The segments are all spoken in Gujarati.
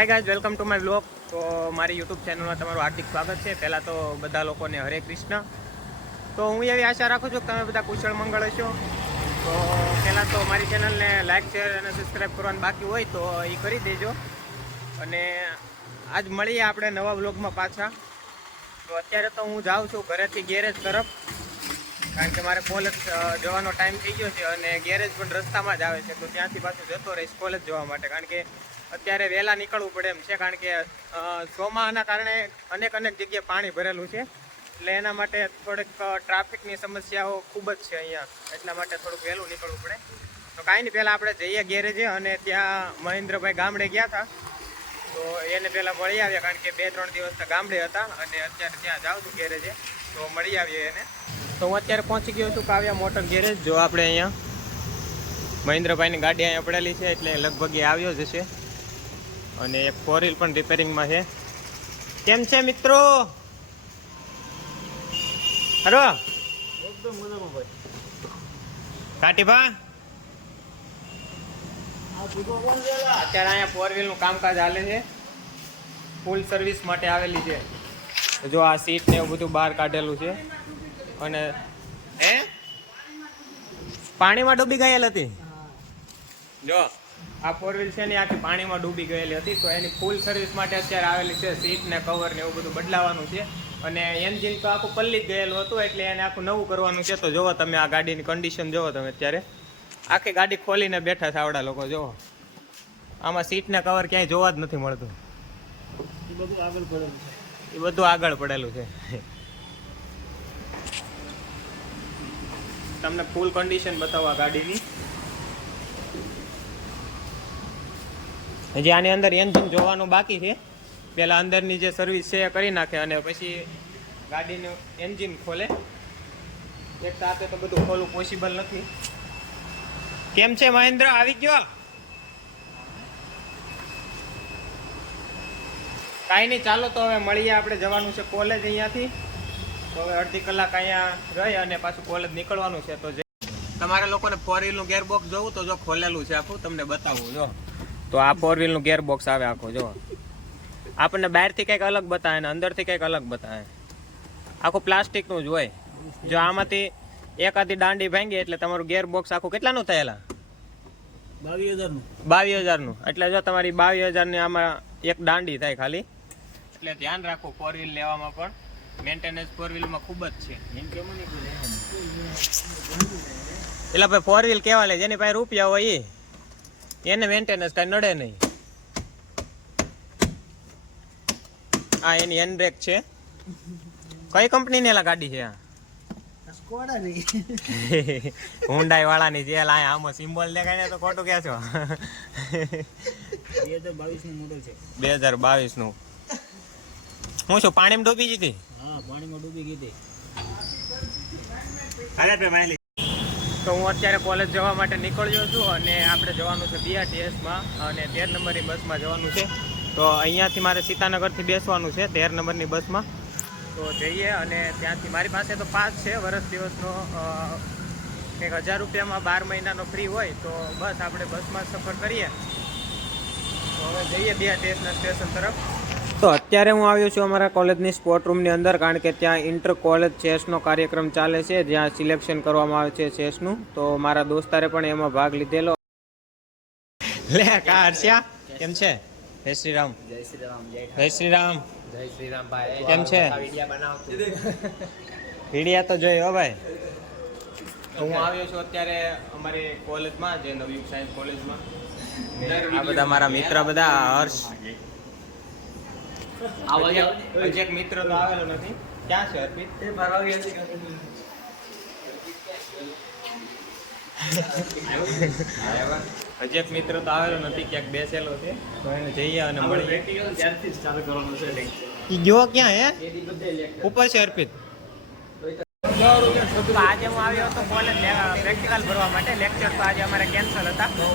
Hi guys, welcome to my blog. તો મારી યુટ્યુબ ચેનલમાં તમારું હાર્દિક સ્વાગત છે. પહેલાં તો બધા લોકોને હરે કૃષ્ણ. તો હું એવી આશા રાખું છું કે તમે બધા કુશળ મંગળ હશો. તો પહેલાં તો મારી ચેનલને લાઇક, શેર અને સબસ્ક્રાઈબ કરવાનું બાકી હોય તો એ કરી દેજો. અને આજ મળીએ આપણે નવા બ્લોગમાં પાછા. તો અત્યારે તો હું જાઉં છું ઘરેથી ગેરેજ તરફ, કારણ કે મારે કોલેજ જવાનો ટાઈમ થઈ ગયો છે અને ગેરેજ પણ રસ્તામાં જ આવે છે. તો ત્યાંથી પાછું જતો રહીશ કોલેજ જવા માટે, કારણ કે અત્યારે વહેલા નીકળવું પડે એમ છે, કારણ કે ચોમાસાના કારણે અનેક જગ્યાએ પાણી ભરેલું છે. એટલે એના માટે થોડીક ટ્રાફિકની સમસ્યાઓ ખૂબ જ છે અહીંયા, એટલા માટે થોડુંક વહેલું નીકળવું પડે. તો કાંઈ નહીં, પહેલાં આપણે જઈએ ગેરેજે. અને ત્યાં મહેન્દ્રભાઈ ગામડે ગયા હતા, તો એને પહેલાં મળી આવ્યા, કારણ કે 2-3 દિવસ ગામડે હતા અને અત્યારે ત્યાં જાઉં છું ગેરેજે, તો મળી આવીએ એને. તો હું અત્યારે પહોંચી ગયો છું કાવ્યા મોટર ગેરેજ. જો આપણે અહીંયા મહેન્દ્રભાઈની ગાડી અહીંયા પડેલી છે, એટલે લગભગ એ આવ્યો જ હશે. અને એક 4 વ્હીલ પણ રિપેરિંગમાં છે. કેમ છે મિત્રો? હરો એકદમ મજામાં ભાઈ. કાટીભા અત્યારે અહીંયા 4 વ્હીલનું કામકાજ હાલે છે, ફૂલ સર્વિસ માટે આવેલી છે. જો આ સીટ ને એવું બધું બહાર કાઢેલું છે. અને પાણીમાં ડૂબી ગયેલ હતી. જો આ 4 વ્હીલ છે ને આખી પાણીમાં ડૂબી ગયેલી હતી, તો એની ફૂલ સર્વિસ માટે અત્યારે આવેલી છે. સીટ ને કવર ને એવું બધું બદલાવાનું છે. અને એન્જિન તો આખું પલ્લી જ ગયેલું હતું, એટલે એને આખું નવું કરવાનું છે. તો જોવો તમે આ ગાડીની કન્ડિશન જોવો તમે. અત્યારે આખી ગાડી ખોલીને બેઠા છે આવડા લોકો. જોવો આમાં સીટ ને કવર ક્યાંય જોવા જ નથી મળતું. એ બધું આગળ પડેલું છે. તમને ફૂલ કન્ડિશન બતાવવા ગાડીની. હજી આની અંદર એન્જિન જોવાનું બાકી છે. પહેલા અંદરની જે સર્વિસ છે એ કરી નાખે અને પછી ગાડીનું એન્જિન ખોલે. એક સાથે તો બધું ખોલવું પોસિબલ નથી. કેમ છે મહેન્દ્ર, આવી ગયો? કાંઈ નહીં, ચાલો તો હવે મળીએ. આપણે જવાનું છે કોલેજ અહીંયાથી. તો હવે અડધી કલાક અહીંયા રહી અને પાછું કોલેજ નીકળવાનું છે. તો તમારે લોકોને 4 વ્હીલનું ગેરબોક્સ જોવું તો જો ખોલેલું છે આખું, તમને બતાવું. જો તો આ 4 વ્હીલનું ગેરબોક્સ આવે આખું. જો આપણને બહારથી કંઈક અલગ બતાવે ને અંદરથી કંઈક અલગ બતાવે. આખું પ્લાસ્ટિકનું જ હોય. જો આમાંથી એકાદી દાંડી ભાંગી એટલે તમારું ગેરબોક્સ આખું કેટલાનું થયેલા? 22,000નું. એટલે જો તમારી 22,000ની આમાં એક દાંડી થાય ખાલી. એટલે ધ્યાન રાખો 4 વ્હીલ લેવામાં પણ. મેન્ટેનન્સ 4 વ્હીલમાં ખૂબ જ છે. એટલે ભાઈ 4 વ્હીલ કેવા લે, જેની પાસે રૂપિયા હોય એને મેન્ટેનન્સ કાંઈ નડે નહીં. આ એની હેન્ડબ્રેક છે. કઈ કંપનીની એલા ગાડી છે? હુન્ડાઈ વાળાની જે આમાં સિમ્બોલ દેખાય ને તો ખોટું ક્યાં છો. 2022 મોડલ છે. 2022નું. હું શું પાણીમાં ડૂબી ગઈ હતી? હા, પાણીમાં ડૂબી ગઈ હતી. તો હું અત્યારે કોલેજ જવા માટે નીકળ્યો છું અને આપણે જવાનું છે BRTSમાં અને 13 નંબરની બસમાં જવાનું છે. તો અહીંયાથી મારે સીતાનગરથી બેસવાનું છે 13 નંબરની બસમાં. તો જઈએ અને ત્યાંથી મારી પાસે તો પાસ છે વર્ષ દિવસનો, કંઈક 1000 રૂપિયામાં 12 મહિનાનો ફ્રી હોય. તો બસ આપણે બસમાં સફર કરીએ. તો હવે જઈએ BRTSના સ્ટેશન તરફ. તો અત્યારે હું આવ્યો છું અમારા કોલેજની સ્પોર્ટ રૂમની અંદર, કારણ કે ત્યાં ઇન્ટર કોલેજ ચેસનો કાર્યક્રમ ચાલે છે, જ્યાં સિલેક્શન કરવામાં આવે છે ચેસનું. તો મારા દોસ્તારે પણ એમાં ભાગ લીધેલો. લે કા હર્ષ્યા, કેમ છે? જય શ્રી રામ. જય શ્રી રામ. જય શ્રી રામ. જય શ્રી રામ ભાઈ. કેમ છે? વિડિયા તો જોઈ હો ભાઈ. હું આવ્યો છું અત્યારે અમારી કોલેજમાં, જે નવયુગ સાયન્સ કોલેજમાં. આ બધા મારા મિત્ર બધા. હર્ષ હજી એક મિત્ર તો આવેલો નથી. ક્યાં છે અર્પિત? હજી એક મિત્ર તો આવેલો નથી, ક્યાંક બેસેલો છે. તો એને જઈએ અને મળીએ. ગયો ક્યાં હે? ઉપર છે અર્પિત. તો આજે હું આવ્યો હતો કોલેજ પ્રેક્ટિકલ ભરવા માટે. લેક્ચર તો આજે અમારે કેન્સલ હતા. તો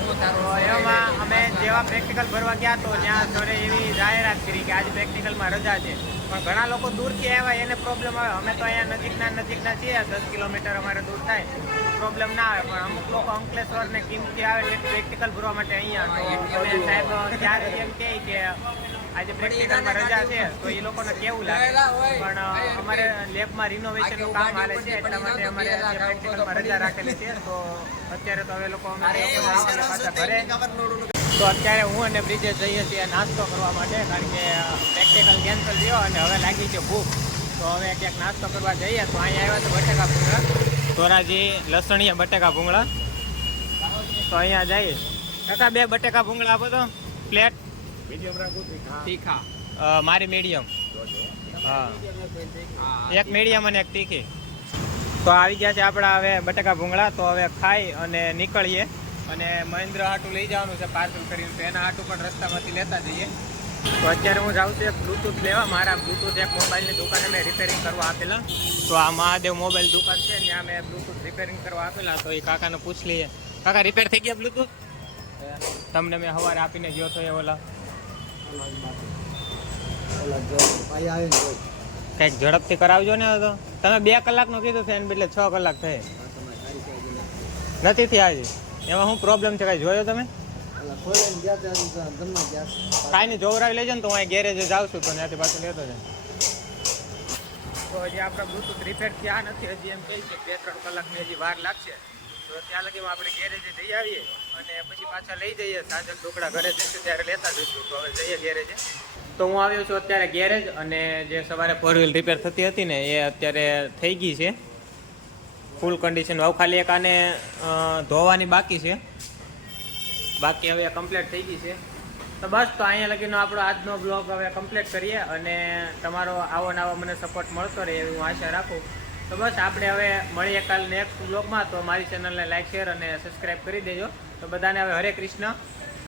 એમાં અમે જેવા પ્રેક્ટિકલ ભરવા ગયા તો ત્યાં સરે એવી જાહેરાત કરી કે આજે પ્રેક્ટિકલમાં રજા છે. પણ ઘણા લોકો દૂરથી આવ્યા એને પ્રોબ્લેમ આવે. અમે તો અહીંયા નજીકના છીએ, 10 કિલોમીટર અમારે દૂર થાય, પ્રોબ્લેમ ના આવે. પણ અમુક લોકો અંકલેશ્વર ને કિંમતી આવે પ્રેક્ટિકલ ભરવા માટે અહીંયા. તો તમે સાહેબ ત્યારે એમ કહે કે આજે પ્રેક્ટિકલમાં રજા છે તો એ લોકોને કેવું લાગે. પણ અમારે લેબમાં રિનોવેશનનું કામ હાલે છે એટલા માટે અમારે આજે પ્રેક્ટિકલમાં રજા રાખેલી છે. તો અત્યારે તો હવે લોકો અમે પાછા ઘરે. તો અત્યારે હું અને બ્રિજે જઈએ છીએ નાસ્તો કરવા માટે, કારણ કે પ્રેક્ટિકલ કેન્સલ થયો અને હવે લાગી છે ભૂખ. તો હવે ક્યાંક નાસ્તો કરવા જઈએ. તો અહીંયા આવ્યા તો બટેકા ભૂંગળા, ધોરાજી લસણીયા બટેકા ભૂંગળા. તો અહીંયા જઈએ. કાકા 2 બટેકા ભૂંગળા આપો તો પ્લેટ. તીખા મારી મીડિયમ. હા, એક મીડિયમ અને એક તીખી. તો આવી ગયા છે આપણા હવે બટેકા ભૂંગળા. તો હવે ખાઈ અને નીકળીએ. અને મહેન્દ્ર હાટું લઈ જવાનું છે પાર્સલ કરીને, તો એના હાટું પણ રસ્તામાંથી લેતા જઈએ. તો અત્યારે હું જાઉં છું એક બ્લૂટૂથ લેવા. મારા બ્લૂટૂથ એક મોબાઈલની દુકાને મેં રિપેરિંગ કરવા આપેલા. તો આ મહાદેવ મોબાઈલ દુકાન છે, ત્યાં મેં બ્લૂટૂથ રિપેરિંગ કરવા આપેલા. તો એ કાકાને પૂછ લઈએ. કાકા રિપેર થઈ ગયા બ્લૂટૂથ? તમને મેં સવારે આપીને ગયો તો એ ઓલા કંઈક ઝડપથી કરાવજો ને. તો તમે 2 કલાકનું કીધું છે એને બદલે 6 કલાક થઈ નથી થયા હજી. એમાં શું પ્રોબ્લેમ છે કાંઈ જોયો તમે? કાંઈ નહીં, જોવરાવી લેજો ને. તો હું અહીં ગેરેજે જાઉં છું તો ત્યાંથી પાછું લેતો છે. તો હજી આપણા બ્લૂટૂથ રિપેર થયા નથી. હજી એમ કહે છે 2-3 કલાકની હજી વાર લાગશે. તો ત્યાં લગીમાં આપણે ગેરેજે જઈ આવીએ અને પછી પાછા લઈ જઈએ. સાંજે ઢોકળા ઘરે જઈશું ત્યારે લેતા જઈશું. તો હવે જઈએ ગેરેજે. તો હું આવ્યો છું અત્યારે ગેરેજ. અને જે સવારે 4 વ્હીલ રિપેર થતી હતી ને એ અત્યારે થઈ ગઈ છે ફૂલ કન્ડિશન. હવે ખાલી એક આને ધોવાની બાકી છે, બાકી હવે કમ્પ્લીટ થઈ ગઈ છે. તો બસ, તો અહીંયા લગીનો આપણો આજનો બ્લોગ હવે કમ્પ્લીટ કરીએ. અને તમારો આવો ને આવો મને સપોર્ટ મળતો રહે એવી હું આશા રાખું. તો બસ, આપણે હવે મળીએ કાલ નેક્સ્ટ બ્લોગમાં. તો મારી ચેનલને લાઈક, શેર અને સબસ્ક્રાઈબ કરી દેજો. તો બધાને હવે હરે કૃષ્ણ.